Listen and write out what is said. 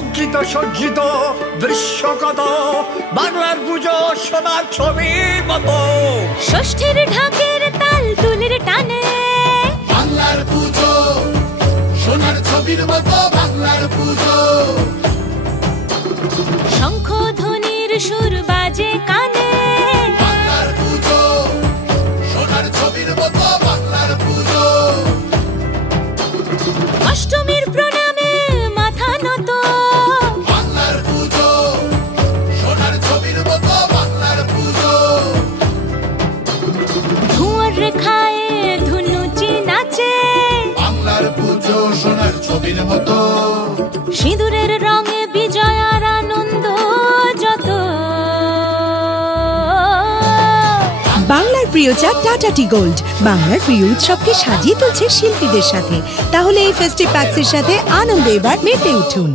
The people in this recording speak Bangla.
অঙ্কিত সজ্জিত দৃশ্যকত বাংলার পুজো সোনার ছবির মতো। ষষ্ঠীর ঢাকের তাল তুলির টানে বাংলার পুজো সোনার ছবির মতো বাংলার পুজো। শঙ্খ ধ্বনির সুর বাজে কানে বাংলার পুজো সোনার ছবির মতো বাংলার পুজো। অষ্টমীর প্রণামে মাথা নত বাংলার পুজো সোনার ছবির মতো বাংলার পুজো। ধোঁয়ার রেখায় ধুনুচি নাচে বাংলার পুজো সোনার ছবির মতো। সিঁদুরের রঙে বিজয়ার আনন্দ যত। বাংলার প্রিয় চা টাটা টি গোল্ড বাংলার প্রিয় উৎসবকে সাজিয়ে তুলছে শিল্পীদের সাথে। তাহলে এই ফেস্টিভ প্যাক্সের সাথে আনন্দে এবার মেতে উঠুন।